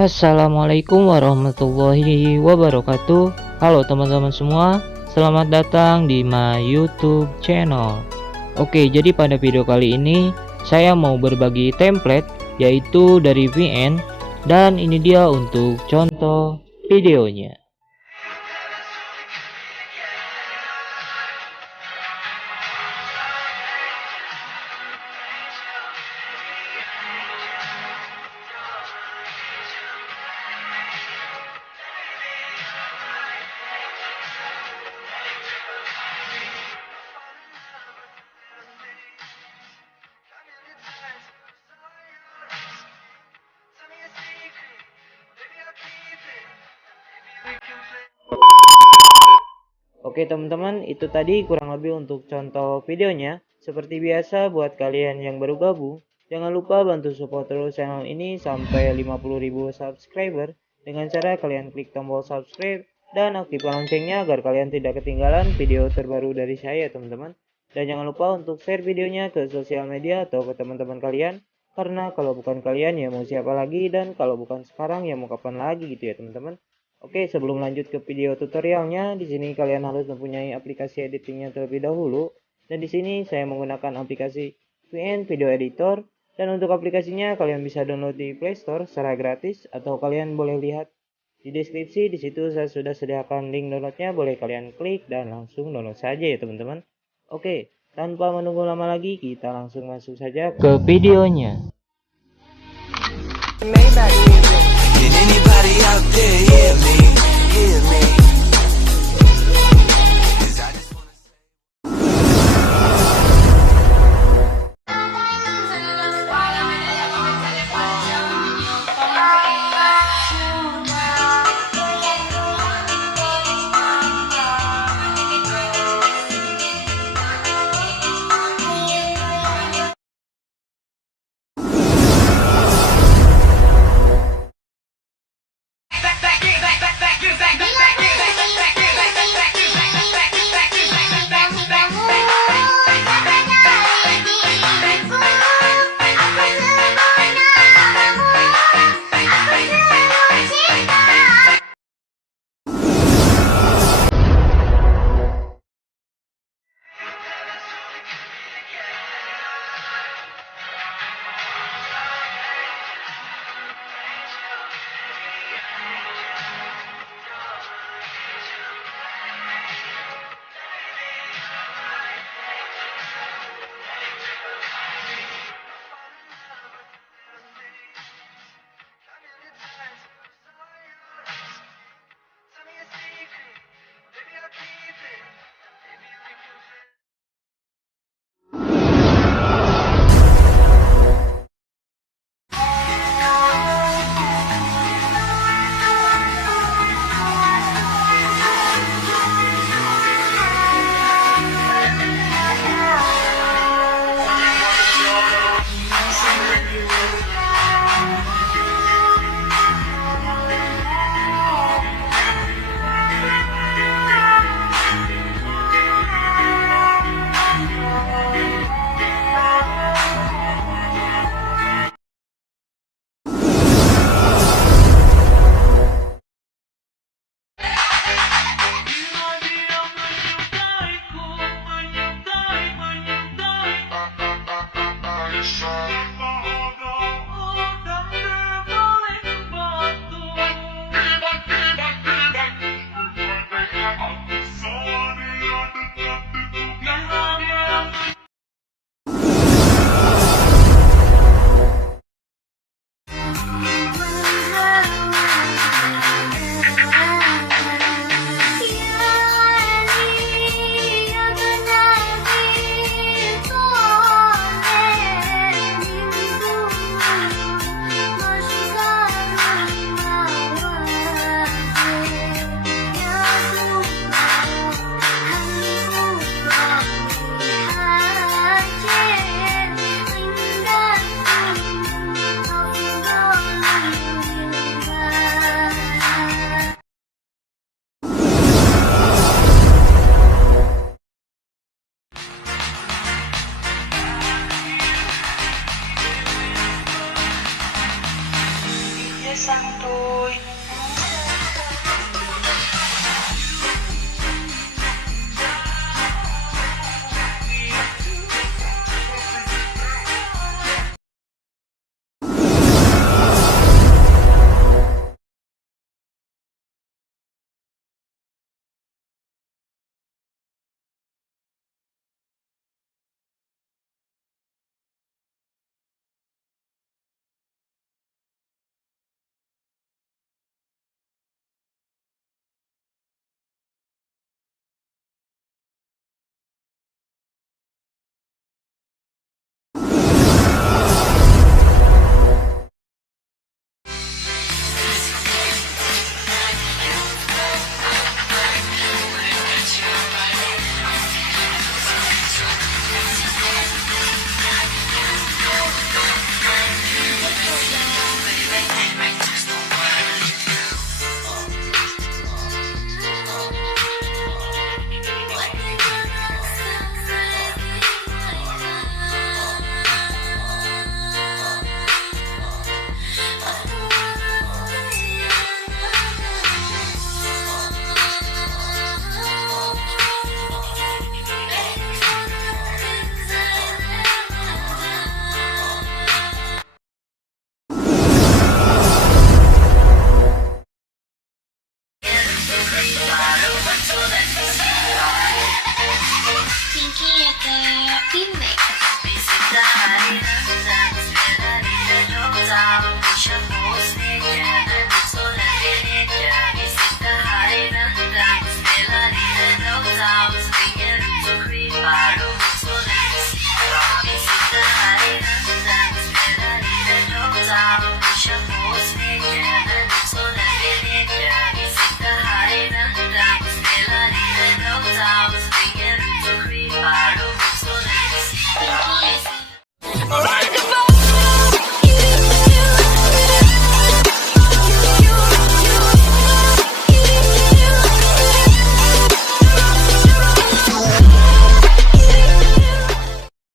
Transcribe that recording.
Assalamualaikum warahmatullahi wabarakatuh. Halo teman-teman semua, selamat datang di my YouTube channel. Oke, jadi pada video kali ini saya mau berbagi template, yaitu dari VN, dan ini dia untuk contoh videonya. Oke teman-teman, itu tadi kurang lebih untuk contoh videonya. Seperti biasa, buat kalian yang baru gabung, jangan lupa bantu support terus channel ini sampai 50.000 subscriber dengan cara kalian klik tombol subscribe dan aktifkan loncengnya agar kalian tidak ketinggalan video terbaru dari saya teman-teman. Dan jangan lupa untuk share videonya ke sosial media atau ke teman-teman kalian, karena kalau bukan kalian ya mau siapa lagi, dan kalau bukan sekarang ya mau kapan lagi gitu ya teman-teman. Oke, sebelum lanjut ke video tutorialnya, di sini kalian harus mempunyai aplikasi editingnya terlebih dahulu. Dan di sini saya menggunakan aplikasi VN Video Editor. Dan untuk aplikasinya kalian bisa download di Play Store secara gratis, atau kalian boleh lihat di deskripsi. Di situ saya sudah sediakan link downloadnya, boleh kalian klik dan langsung download saja ya teman-teman. Oke, tanpa menunggu lama lagi, kita langsung masuk saja ke videonya. Can anybody out there hear me? Hear me?